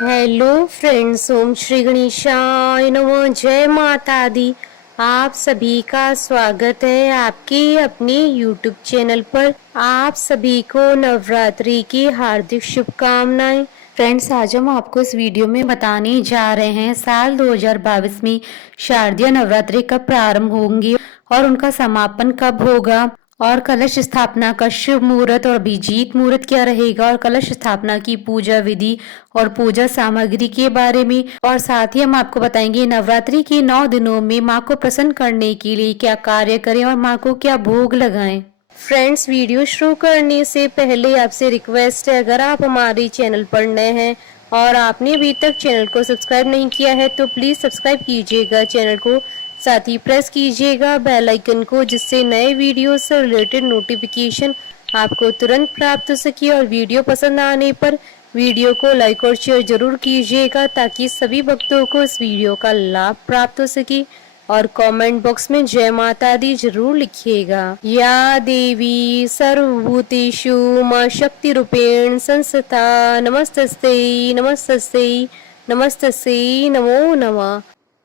Hello friends, ओम श्री गणेशाय नमः। जय माता दी। आप सभी का स्वागत है आपके अपने YouTube चैनल पर। आप सभी को नवरात्रि की हार्दिक शुभकामनाएं। फ्रेंड्स, आज हम आपको इस वीडियो में बताने जा रहे हैं साल 2022 में शारदीय नवरात्रि कब प्रारंभ होंगी और उनका समापन कब होगा, और कलश स्थापना का शुभ मुहूर्त और अभिजीत मुहूर्त क्या रहेगा, और कलश स्थापना की पूजा विधि और पूजा सामग्री के बारे में। और साथ ही हम आपको बताएंगे नवरात्रि के 9 दिनों में माँ को प्रसन्न करने के लिए क्या कार्य करें और माँ को क्या भोग लगाएं। फ्रेंड्स, वीडियो शुरू करने से पहले आपसे रिक्वेस्ट है, अगर आप हमारे चैनल पर नए हैं और आपने अभी तक चैनल को सब्सक्राइब नहीं किया है तो प्लीज़ सब्सक्राइब कीजिएगा चैनल को। साथ ही प्रेस कीजिएगा बेल आइकन को, जिससे नए वीडियो से रिलेटेड नोटिफिकेशन आपको तुरंत प्राप्त हो सके। और वीडियो पसंद आने पर वीडियो को लाइक और शेयर जरूर कीजिएगा ताकि सभी भक्तों को इस वीडियो का लाभ प्राप्त हो सके। और कमेंट बॉक्स में जय माता दी जरूर लिखिएगा। या देवी सर्वभूतेषु मां शक्ति रूपेण संस्थिता नमस्तस्ते नमस्तस्ते नमस्तस्ते नमो नमः।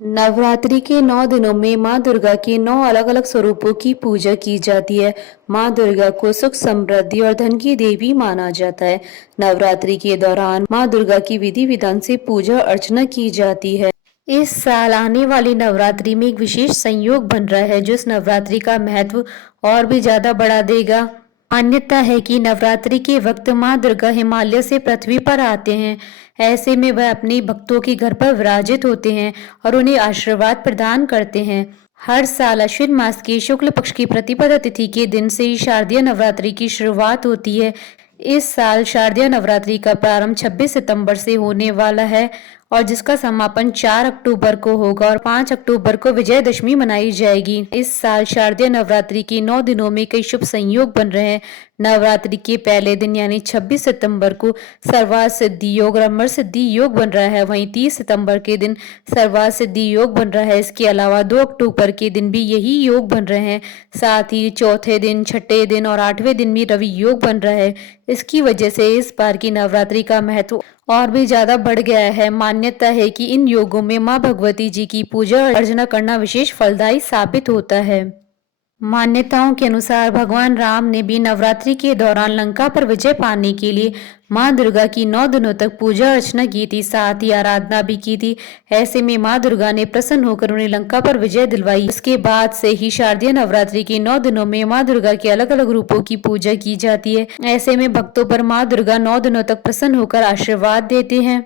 नवरात्रि के 9 दिनों में माँ दुर्गा के 9 अलग अलग स्वरूपों की पूजा की जाती है। माँ दुर्गा को सुख, समृद्धि और धन की देवी माना जाता है। नवरात्रि के दौरान माँ दुर्गा की विधि विधान से पूजा अर्चना की जाती है। इस साल आने वाली नवरात्रि में एक विशेष संयोग बन रहा है जो इस नवरात्रि का महत्व और भी ज्यादा बढ़ा देगा। मान्यता है कि नवरात्रि के वक्त माँ दुर्गा हिमालय से पृथ्वी पर आते हैं। ऐसे में वह अपने भक्तों के घर पर विराजित होते हैं और उन्हें आशीर्वाद प्रदान करते हैं। हर साल अश्विन मास की शुक्ल पक्ष की प्रतिपदा तिथि के दिन से ही शारदीय नवरात्रि की शुरुआत होती है। इस साल शारदीय नवरात्रि का प्रारंभ 26 सितंबर से होने वाला है और जिसका समापन 4 अक्टूबर को होगा और 5 अक्टूबर को विजयदशमी मनाई जाएगी। इस साल शारदीय नवरात्रि के 9 दिनों में कई शुभ संयोग बन रहे हैं। नवरात्रि के पहले दिन यानी 26 सितंबर को सर्वार्थ सिद्धि योग और अमर सिद्धि योग बन रहा है। वहीं 30 सितंबर के दिन सर्वार्थ सिद्धि योग बन रहा है। इसके अलावा 2 अक्टूबर के दिन भी यही योग बन रहे हैं। साथ ही चौथे दिन, छठे दिन और 8वें दिन भी रवि योग बन रहा है। इसकी वजह से इस बार की नवरात्रि का महत्व और भी ज्यादा बढ़ गया है। मान्यता है कि इन योगों में माँ भगवती जी की पूजा अर्चना करना विशेष फलदायी साबित होता है। मान्यताओं के अनुसार भगवान राम ने भी नवरात्रि के दौरान लंका पर विजय पाने के लिए माँ दुर्गा की 9 दिनों तक पूजा अर्चना की थी, साथ ही आराधना भी की थी। ऐसे में माँ दुर्गा ने प्रसन्न होकर उन्हें लंका पर विजय दिलवाई। इसके बाद से ही शारदीय नवरात्रि के 9 दिनों में माँ दुर्गा के अलग अलग रूपों की पूजा की जाती है। ऐसे में भक्तों पर माँ दुर्गा 9 दिनों तक प्रसन्न होकर आशीर्वाद देते हैं।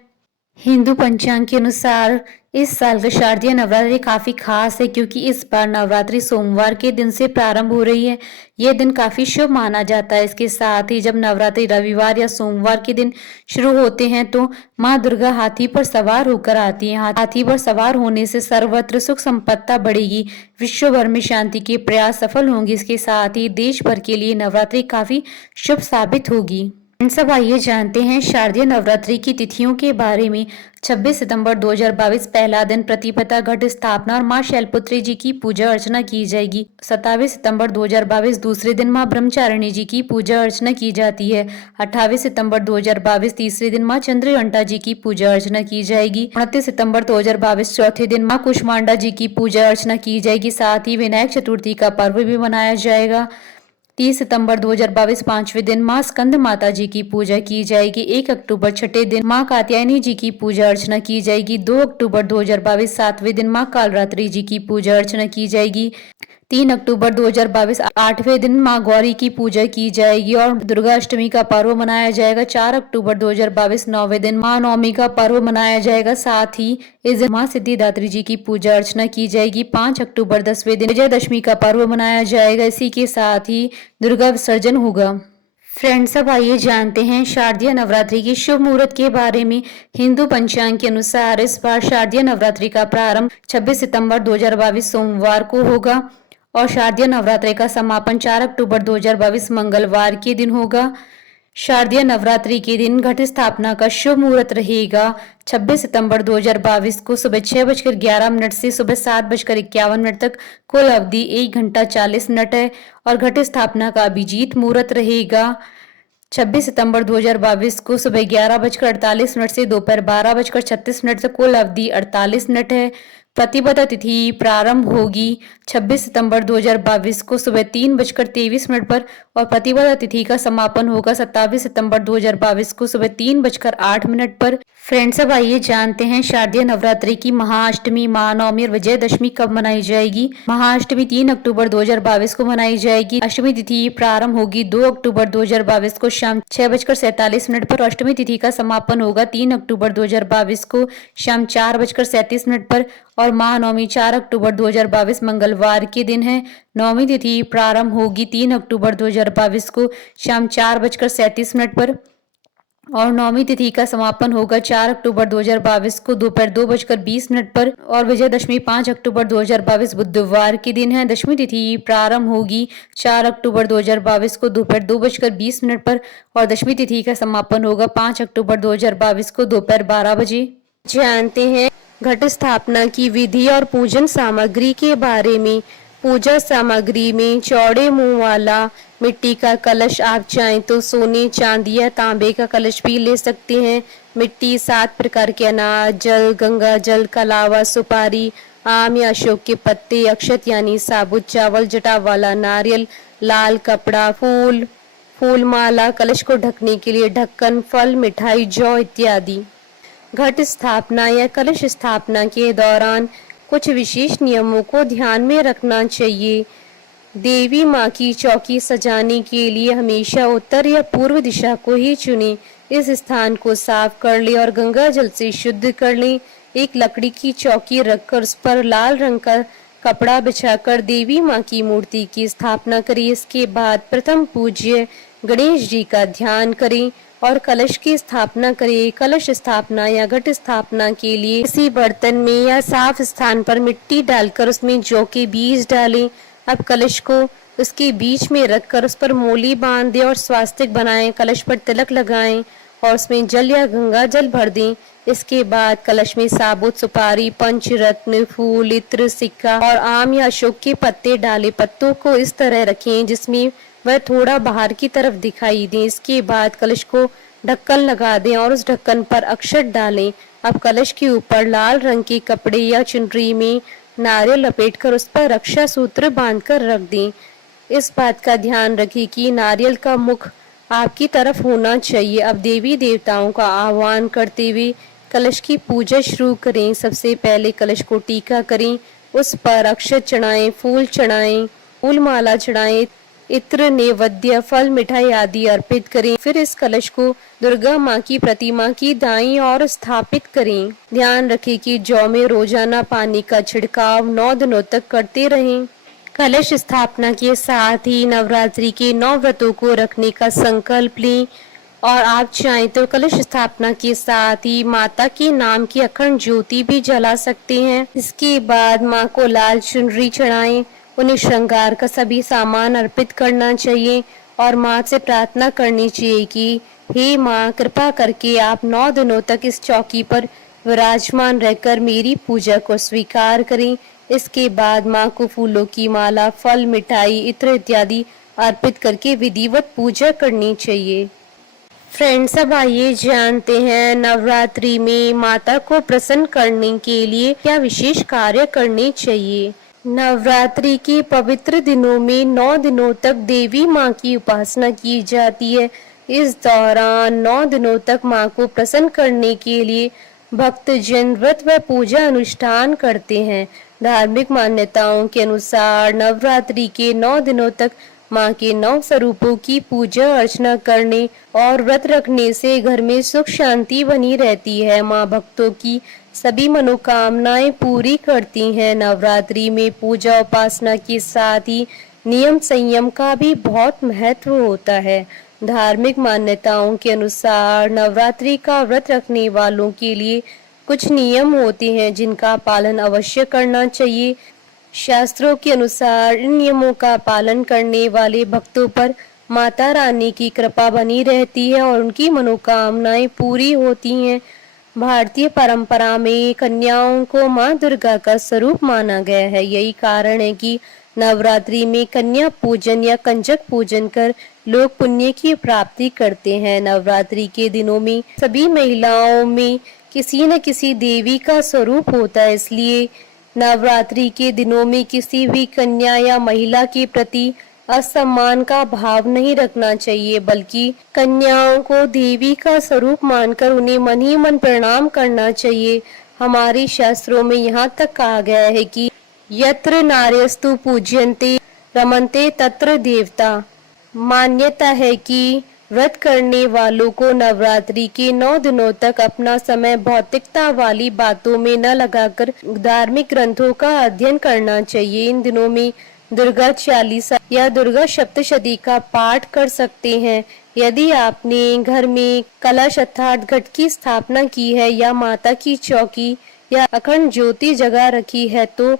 हिंदू पंचांग के अनुसार इस साल का शारदीय नवरात्रि काफी खास है क्योंकि इस बार नवरात्रि सोमवार के दिन से प्रारंभ हो रही है। यह दिन काफी शुभ माना जाता है। इसके साथ ही जब नवरात्रि रविवार या सोमवार के दिन शुरू होते हैं तो माँ दुर्गा हाथी पर सवार होकर आती है। हाथी पर सवार होने से सर्वत्र सुख संपत्ता बढ़ेगी, विश्व भर में शांति के प्रयास सफल होंगे। इसके साथ ही देश भर के लिए नवरात्रि काफी शुभ साबित होगी। सब आइए जानते हैं शारदीय नवरात्रि की तिथियों के बारे में। 26 सितंबर 2022 पहला दिन प्रतिपदा घट स्थापना और मां शैलपुत्री जी की पूजा अर्चना की जाएगी। 27 सितंबर 2022 दूसरे दिन मां ब्रह्मचारिणी जी की पूजा अर्चना की जाती है। 28 सितंबर 2022 तीसरे दिन मां चंद्रघंटा जी की पूजा अर्चना की जाएगी। 29 सितंबर 2022 चौथे दिन मां कुष्मांडा जी की पूजा अर्चना की जाएगी। साथ ही विनायक चतुर्थी का पर्व भी मनाया जाएगा। 30 सितंबर 2022 पांचवें दिन मां स्कंद माता जी की पूजा की जाएगी। 1 अक्टूबर छठे दिन मां कात्यायनी जी की पूजा अर्चना की जाएगी। 2 अक्टूबर 2022 सातवें दिन मां कालरात्रि जी की पूजा अर्चना की जाएगी। 3 अक्टूबर 2022 8वें दिन मां गौरी की पूजा की जाएगी और दुर्गा अष्टमी का पर्व मनाया जाएगा। 4 अक्टूबर 2022 9वें दिन मां नवमी का पर्व मनाया जाएगा। साथ ही इस दिन मां सिद्धिदात्री जी की पूजा अर्चना की जाएगी। 5 अक्टूबर 10वें दिन विजयदशमी का पर्व मनाया जाएगा। इसी के साथ ही दुर्गा विसर्जन होगा। फ्रेंड्स, अब आइए जानते हैं शारदीय नवरात्रि के शुभ मुहूर्त के बारे में। हिंदू पंचांग के अनुसार इस बार शारदीय नवरात्रि का प्रारंभ 26 सितंबर 2022 सोमवार को होगा और शारदीय नवरात्रि का समापन 4 अक्टूबर 2022 मंगलवार के दिन होगा। शारदीय नवरात्रि के दिन घट स्थापना का शुभ मुहूर्त रहेगा 26 सितंबर 2022 को सुबह 6:11 से सुबह 7:51 तक। कुल अवधि 1 घंटा 40 मिनट है और घट स्थापना का अभिजीत मुहूर्त रहेगा 26 सितंबर 2022 को सुबह 11:48 से दोपहर 12:36 तक कुल अवधि 48 मिनट है। प्रतिबद्ध तिथि प्रारंभ होगी 26 सितंबर 2022 को सुबह 3:23 पर और प्रतिबद्ध तिथि का समापन होगा 27 सितंबर 2022 को सुबह 3:08 पर। फ्रेंड्स, अब आइए जानते हैं शारदीय नवरात्रि की महाअष्टमी, महानवमी और विजयदशमी कब मनाई जाएगी। महाअष्टमी 3 अक्टूबर 2022 को मनाई जाएगी। अष्टमी तिथि प्रारंभ होगी 2 अक्टूबर 2022 को शाम 6:47 पर और अष्टमी तिथि का समापन होगा 3 अक्टूबर 2022 को शाम 4:37 पर और महानवमी 4 अक्टूबर 2022 मंगलवार के दिन है। नवमी तिथि प्रारंभ होगी 3 अक्टूबर 2022 को शाम 4:37 पर और नवमी तिथि का समापन होगा 4 अक्टूबर 2022 को दोपहर 2:20 पर और विजयदशमी 5 अक्टूबर 2022 बुधवार के दिन है। दशमी तिथि प्रारंभ होगी 4 अक्टूबर 2022 को दोपहर 2:20 पर और दशमी तिथि का समापन होगा 5 अक्टूबर 2022 को दोपहर 12 बजे। जानते हैं घट स्थापना की विधि और पूजन सामग्री के बारे में। पूजा सामग्री में चौड़े मुंह वाला मिट्टी का कलश, आप चाहें तो सोने, चांदी या तांबे का कलश भी ले सकते हैं। मिट्टी, 7 प्रकार के अनाज, जल, गंगा जल, कलावा, सुपारी, आम या अशोक के पत्ते, अक्षत यानी साबुत चावल, जटा वाला नारियल, लाल कपड़ा, फूल माला, कलश को ढकने के लिए ढक्कन, फल, मिठाई, जौ इत्यादि। घट स्थापना या कलश स्थापना के दौरान कुछ विशेष नियमों को ध्यान में रखना चाहिए। देवी माँ की चौकी सजाने के लिए हमेशा उत्तर या पूर्व दिशा को ही चुनें। इस स्थान को साफ कर लें और गंगा जल से शुद्ध कर लें। एक लकड़ी की चौकी रखकर उस पर लाल रंग का कपड़ा बिछाकर देवी माँ की मूर्ति की स्थापना करें। इसके बाद प्रथम पूज्य गणेश जी का ध्यान करें और कलश की स्थापना करें। कलश स्थापना या घट स्थापना के लिए किसी बर्तन में या साफ स्थान पर मिट्टी डालकर उसमें जौ के बीज डालें। अब कलश को उसके बीच में रखकर उस पर मोली बांध दें और स्वास्तिक बनाएं। कलश पर तिलक लगाएं और उसमें जल या गंगा जल भर दें। इसके बाद कलश में साबुत सुपारी, पंचरत्न, फूल, इत्र, सिक्का और आम या अशोक के पत्ते डालें। पत्तों को इस तरह रखें जिसमें वह थोड़ा बाहर की तरफ दिखाई दें। इसके बाद कलश को ढक्कन लगा दें और उस ढक्कन पर अक्षत डालें। अब कलश के ऊपर लाल रंग के कपड़े या चुनरी में नारियल लपेटकर उस पर रक्षा सूत्र बांधकर रख दें। इस बात का ध्यान रखें कि नारियल का मुख आपकी तरफ होना चाहिए। अब देवी देवताओं का आह्वान करते हुए कलश की पूजा शुरू करें। सबसे पहले कलश को टीका करें, उस पर अक्षत चढ़ाएं, फूल चढ़ाएं, फूल माला चढ़ाएं, इत्र, नैवेद्य, फल, मिठाई आदि अर्पित करें। फिर इस कलश को दुर्गा माँ की प्रतिमा की दाईं ओर स्थापित करें। ध्यान रखें कि जौ में रोजाना पानी का छिड़काव 9 दिनों तक करते रहें। कलश स्थापना के साथ ही नवरात्रि के 9 व्रतों को रखने का संकल्प लें और आप चाहें तो कलश स्थापना के साथ ही माता के नाम की अखंड ज्योति भी जला सकते हैं। इसके बाद माँ को लाल चुनरी चढ़ाएं, उन्हें श्रृंगार का सभी सामान अर्पित करना चाहिए और माँ से प्रार्थना करनी चाहिए कि हे माँ, कृपा करके आप 9 दिनों तक इस चौकी पर विराजमान रहकर मेरी पूजा को स्वीकार करें। इसके बाद माँ को फूलों की माला, फल, मिठाई, इत्र इत्यादि अर्पित करके विधिवत पूजा करनी चाहिए। फ्रेंड्स, अब आइए जानते हैं नवरात्रि में माता को प्रसन्न करने के लिए क्या विशेष कार्य करने चाहिए। नवरात्रि के पवित्र दिनों में 9 दिनों तक देवी माँ की उपासना की जाती है। इस दौरान 9 दिनों तक माँ को प्रसन्न करने के लिए भक्तजन व्रत व पूजा अनुष्ठान करते हैं। धार्मिक मान्यताओं के अनुसार नवरात्रि के 9 दिनों तक माँ के 9 स्वरूपों की पूजा अर्चना करने और व्रत रखने से घर में सुख शांति बनी रहती है। माँ भक्तों की सभी मनोकामनाएं पूरी करती हैं। नवरात्रि में पूजा उपासना के साथ ही नियम संयम का भी बहुत महत्व होता है। धार्मिक मान्यताओं के अनुसार नवरात्रि का व्रत रखने वालों के लिए कुछ नियम होते हैं जिनका पालन अवश्य करना चाहिए। शास्त्रों के अनुसार इन नियमों का पालन करने वाले भक्तों पर माता रानी की कृपा बनी रहती है और उनकी मनोकामनाएं पूरी होती हैं। भारतीय परंपरा में कन्याओं को मां दुर्गा का स्वरूप माना गया है। यही कारण है कि नवरात्रि में कन्या पूजन या कंजक पूजन कर लोग पुण्य की प्राप्ति करते हैं। नवरात्रि के दिनों में सभी महिलाओं में किसी न किसी देवी का स्वरूप होता है, इसलिए नवरात्रि के दिनों में किसी भी कन्या या महिला के प्रति असम्मान का भाव नहीं रखना चाहिए, बल्कि कन्याओं को देवी का स्वरूप मानकर उन्हें मन ही मन प्रणाम करना चाहिए। हमारे शास्त्रों में यहाँ तक कहा गया है कि यत्र नार्यस्तु पूज्यन्ते रमन्ते तत्र देवता। मान्यता है कि व्रत करने वालों को नवरात्रि के 9 दिनों तक अपना समय भौतिकता वाली बातों में न लगाकर धार्मिक ग्रंथों का अध्ययन करना चाहिए। इन दिनों में दुर्गा चालीसा या दुर्गा सप्तशती का पाठ कर सकते हैं। यदि आपने घर में कलश अर्थात घट की स्थापना की है या माता की चौकी या अखंड ज्योति जगा रखी है, तो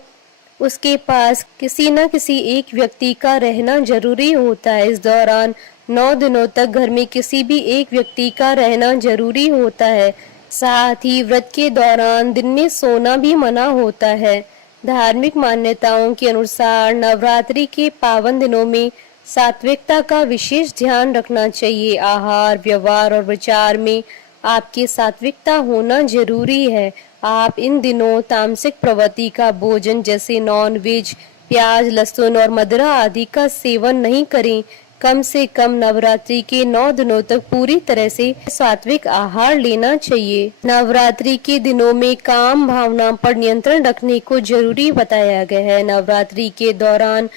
उसके पास किसी न किसी एक व्यक्ति का रहना जरूरी होता है। इस दौरान 9 दिनों तक घर में किसी भी एक व्यक्ति का रहना जरूरी होता है। साथ ही व्रत के दौरान दिन में सोना भी मना होता है। धार्मिक मान्यताओं के अनुसार नवरात्रि के पावन दिनों में सात्विकता का विशेष ध्यान रखना चाहिए। आहार, व्यवहार और विचार में आपकी सात्विकता होना जरूरी है। आप इन दिनों तामसिक प्रवृत्ति का भोजन जैसे नॉन वेज, प्याज, लहसुन और मदिरा आदि का सेवन नहीं करें। कम से कम नवरात्रि के 9 दिनों तक पूरी तरह से सात्विक आहार लेना चाहिए। नवरात्रि के दिनों में काम भावना पर नियंत्रण रखने को जरूरी बताया गया है। नवरात्रि के दौरान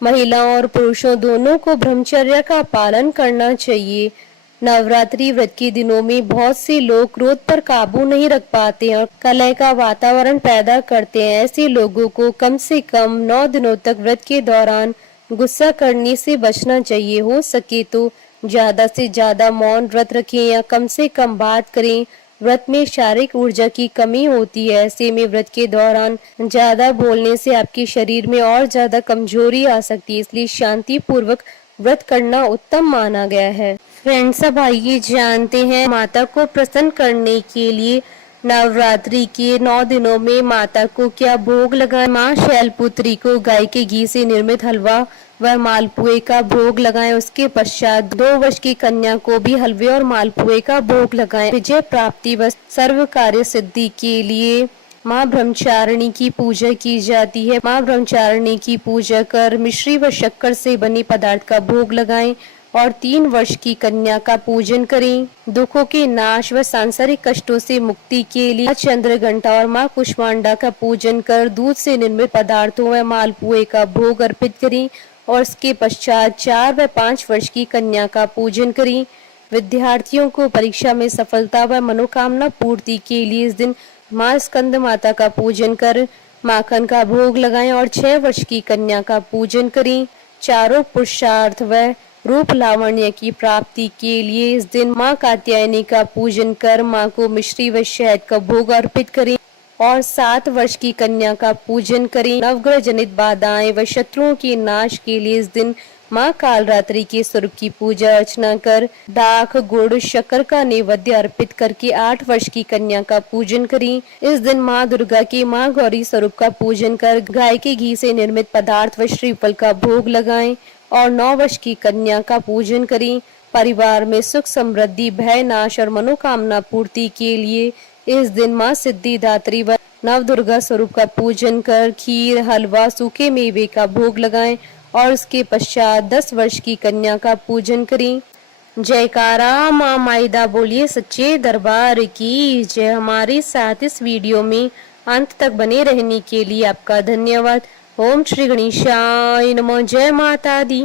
महिलाओं और पुरुषों दोनों को ब्रह्मचर्य का पालन करना चाहिए। नवरात्रि व्रत के दिनों में बहुत से लोग क्रोध पर काबू नहीं रख पाते और कलह का वातावरण पैदा करते हैं। ऐसे लोगों को कम से कम 9 दिनों तक व्रत के दौरान गुस्सा करने से बचना चाहिए। हो सके तो ज्यादा से ज्यादा मौन व्रत रखें या कम से कम बात करें। व्रत में शारीरिक ऊर्जा की कमी होती है, ऐसे में व्रत के दौरान ज्यादा बोलने से आपके शरीर में और ज्यादा कमजोरी आ सकती है, इसलिए शांति पूर्वक व्रत करना उत्तम माना गया है। फ्रेंड्स, अब आइए जानते हैं माता को प्रसन्न करने के लिए नवरात्रि के 9 दिनों में माता को क्या भोग लगाएं। माँ शैलपुत्री को गाय के घी से निर्मित हलवा व मालपुए का भोग लगाएं। उसके पश्चात 2 वर्ष की कन्या को भी हलवे और मालपुए का भोग लगाएं। विजय प्राप्ति व सर्व कार्य सिद्धि के लिए माँ ब्रह्मचारिणी की पूजा की जाती है। माँ ब्रह्मचारिणी की पूजा कर मिश्री व शक्कर से बने पदार्थ का भोग लगाएं और 3 वर्ष की कन्या का पूजन करें। दुखों के नाश व सांसारिक कष्टों से मुक्ति के लिए चंद्र घंटा और माँ कुष्मांडा का पूजन कर दूध से निर्मित पदार्थों व मालपुए का भोग अर्पित करें और इसके पश्चात 4 व 5 वर्ष की कन्या का पूजन करें। विद्यार्थियों को परीक्षा में सफलता व मनोकामना पूर्ति के लिए इस दिन माँ स्कंद माता का पूजन कर माखन का भोग लगाएं और 6 वर्ष की कन्या का पूजन करें। चारों पुरुषार्थ व रूप लावण्य की प्राप्ति के लिए इस दिन माँ कात्यायनी का पूजन कर माँ को मिश्री व शहद का भोग अर्पित करें और 7 वर्ष की कन्या का पूजन करें। नवग्रह जनित बाधाएं व शत्रुओं के नाश के लिए इस दिन माँ कालरात्रि के स्वरूप की पूजा अर्चना कर दाख, गुड़, शक्कर का नैवेद्य अर्पित करके 8 वर्ष की कन्या का पूजन करें। इस दिन माँ दुर्गा के माँ गौरी स्वरूप का पूजन कर गाय के घी से निर्मित पदार्थ व श्रीफल का भोग लगाएं और 9 वर्ष की कन्या का पूजन करें। परिवार में सुख समृद्धि, भय नाश और मनोकामना पूर्ति के लिए इस दिन माँ सिद्धिदात्री व नव दुर्गा स्वरूप का पूजन कर खीर, हलवा, सूखे मेवे का भोग लगाएं और उसके पश्चात 10 वर्ष की कन्या का पूजन करें। जयकारा माँ माइदा बोलिए सच्चे दरबार की जय। हमारे साथ इस वीडियो में अंत तक बने रहने के लिए आपका धन्यवाद। ओम श्री गणेशाय नमः। जय माता दी।